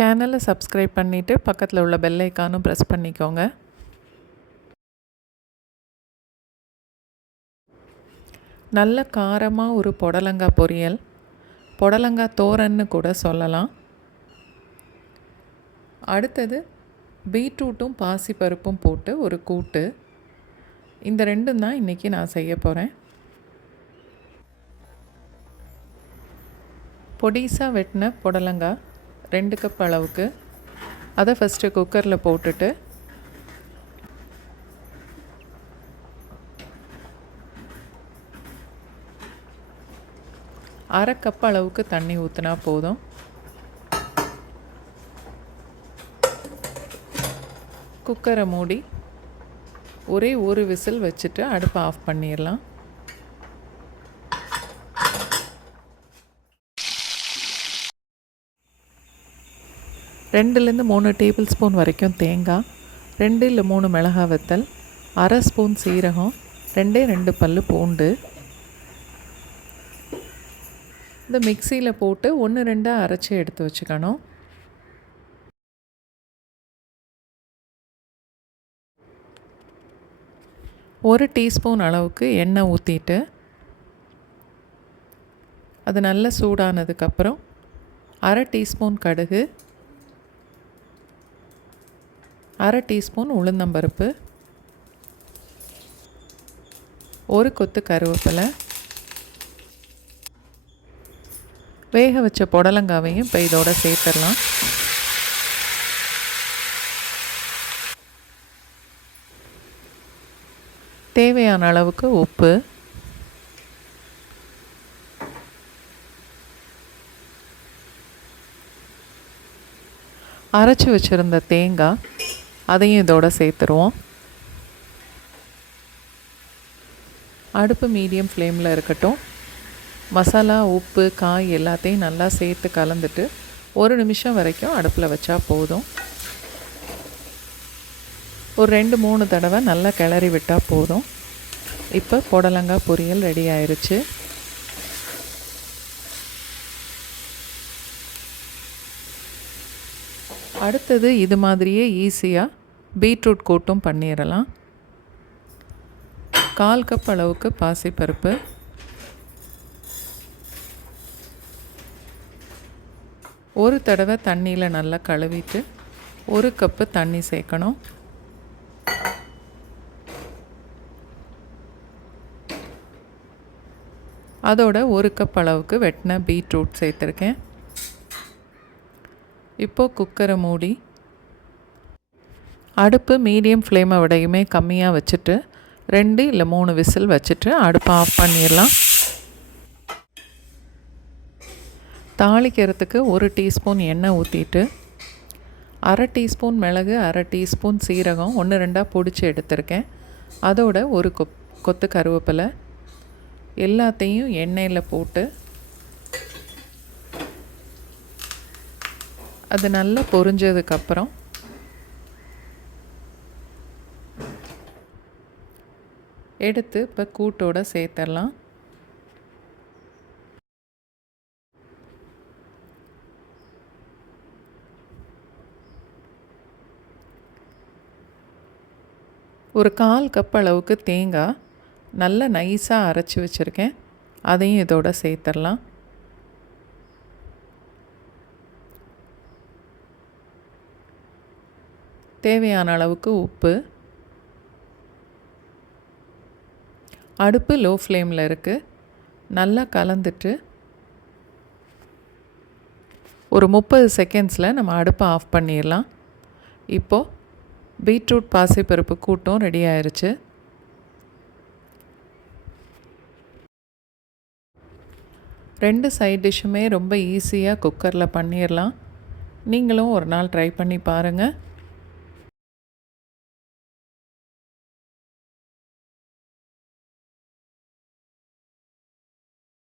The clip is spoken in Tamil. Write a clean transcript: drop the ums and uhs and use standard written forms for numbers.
சேனலை சப்ஸ்கிரைப் பண்ணிவிட்டு பக்கத்தில் உள்ள பெல் ஐக்கானும் ப்ரெஸ் பண்ணிக்கோங்க. நல்ல காரமாக ஒரு புடலங்காய் பொரியல், புடலங்காய் தோரன்னு கூட சொல்லலாம். அடுத்தது பீட்ரூட்டும் பாசிப்பருப்பும் போட்டு ஒரு கூட்டு. இந்த ரெண்டும் தான் இன்றைக்கி நான் செய்ய போகிறேன். பொடிசாக வெட்டின புடலங்காய் 2 கப் அளவுக்கு, அதை ஃபஸ்ட்டு குக்கரில் போட்டுட்டு அரை கப் அளவுக்கு தண்ணி ஊற்றினா போதும். குக்கரை மூடி ஒரே ஒரு விசில் வச்சுட்டு அடுப்பை ஆஃப் பண்ணிடலாம். ரெண்டுலேருந்து 3 டேபிள் ஸ்பூன் வரைக்கும் தேங்காய், 2 இல்லை 3 மிளகாய் வத்தல், அரை ஸ்பூன் சீரகம், 2 பல் பூண்டு இந்த மிக்சியில் போட்டு 1-2 அரைச்சி எடுத்து வச்சுக்கணும். ஒரு டீஸ்பூன் அளவுக்கு எண்ணெய் ஊற்றிட்டு அது நல்லா சூடானதுக்கப்புறம் அரை டீஸ்பூன் கடுகு, அரை டீஸ்பூன் உளுந்தம்பருப்பு, ஒரு கொத்து கருவேப்பிலை, வேக வச்ச புடலங்காவையும் இப்போ இதோட சேர்த்துடலாம். தேவையான அளவுக்கு உப்பு, அரைச்சி வச்சுருந்த தேங்காய் அதையும் இதோட சேர்த்துருவோம். அடுப்பு மீடியம் ஃப்ளேமில் இருக்கட்டும். மசாலா, உப்பு, காய் எல்லாத்தையும் நல்லா சேர்த்து கலந்துட்டு 1 நிமிஷம் வரைக்கும் அடுப்பில் வச்சா போதும். ஒரு 2-3 தடவை நல்லா கிளறி விட்டால் போதும். இப்போ புடலங்காய் பொரியல் ரெடி ஆயிடுச்சு. அடுத்தது இது மாதிரியே ஈஸியாக பீட்ரூட் கூட்டும் பண்ணிடலாம். 1/4 கப் அளவுக்கு பாசிப்பருப்பு, 1 தடவை தண்ணியில் நல்லா கழுவிட்டு 1 கப்பு தண்ணி சேர்க்கணும். அதோட 1 கப் அளவுக்கு வெட்டின பீட்ரூட் சேர்த்துருக்கேன். இப்போது குக்கரை மூடி அடுப்பு மீடியம் ஃப்ளேமை விடையுமே கம்மியாக வச்சுட்டு 2 இல்லை 3 விசில் வச்சுட்டு அடுப்பை ஆஃப் பண்ணிடலாம். தாளிக்கிறதுக்கு 1 டீஸ்பூன் எண்ணெய் ஊற்றிட்டு அரை டீஸ்பூன் மிளகு, அரை டீஸ்பூன் சீரகம் 1-2 பொடிச்சு எடுத்திருக்கேன். அதோட ஒரு கொத்து கருவேப்பிலை எல்லாத்தையும் எண்ணெயில் போட்டு அது நல்லா பொரிஞ்சதுக்கப்புறம் எடுத்து இப்போ கூட்டோட சேர்த்துடலாம். ஒரு 1/4 கப் அளவுக்கு தேங்காய் நல்லா நைஸாக அரைச்சி வச்சுருக்கேன். அதையும் இதோட சேர்த்துடலாம். தேவையான அளவுக்கு உப்பு. அடுப்பு லோ ஃப்ளேமில் இருக்குது. நல்லா கலந்துட்டு ஒரு 30 செகண்ட்ஸில் நம்ம அடுப்பை ஆஃப் பண்ணிடலாம். இப்போது பீட்ரூட் பாசிப்பருப்பு கூட்டும் ரெடி ஆயிடுச்சு. ரெண்டு சைட் டிஷ்ஷுமே ரொம்ப ஈஸியாக குக்கரில் பண்ணிடலாம். நீங்களும் ஒரு நாள் ட்ரை பண்ணி பாருங்கள்.